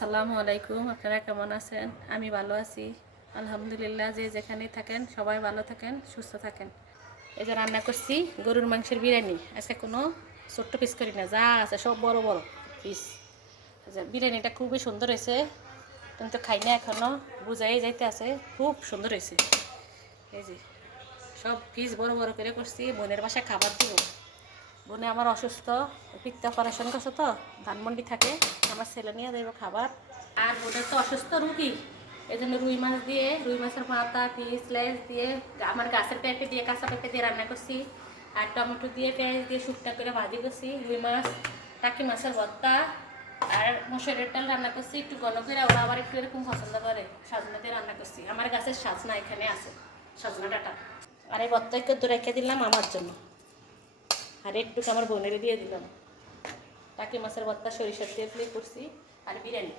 আসসালামু আলাইকুম। আপনারা কেমন আছেন? আমি ভালো আছি আলহামদুলিল্লাহ। যে যেখানে থাকেন সবাই ভালো থাকেন, সুস্থ থাকেন। এই যে রান্না করছি গরুর মাংসের বিরিয়ানি। আজকে কোনো ছোট্ট পিস করি না, যা আছে সব বড় বড় পিস। বিরিয়ানিটা খুবই সুন্দর হয়েছে, কিন্তু খাই না এখনও, বুঝাই যাইতে আছে। খুব সুন্দর হয়েছে। এই যে সব পিস বড় বড় করে করছি, বোনের বাসায় খাবার দিব। বোনে আমার অসুস্থ, পিত্ত অপারেশন করছে তো ধানমন্ডি থাকে, আমার ছেলে নিয়ে দেবো খাবার। আর বোনের তো অসুস্থ রুগী, এই জন্য রুই মাছ দিয়ে, রুই মাছের মাথা পিস লেজ দিয়ে, আমার গাছের পেঁপে দিয়ে, কাঁচা পেঁপে দিয়ে রান্না করছি। আর টমেটো দিয়ে পেঁয়াজ দিয়ে শুকনা করে ভাজি করছি। রুই মাছ, টাকি মাছের ভর্তা, আর মসুরের ডাল রান্না করছি একটু ঘন করে। ওরা আবার একটু এরকম পছন্দ করে, সজনা দিয়ে রান্না করছি। আমার গাছের সজনা এখানে আছে, সজনা ডাটা। আর এই ভর্তা একটু রেখে দিলাম আমার জন্য, আর একটু আমার বোনের দিয়ে দিলাম। টাকি মাছের ভর্তা সরিষার তেল দিয়ে করছি, আর বিরিয়ানি।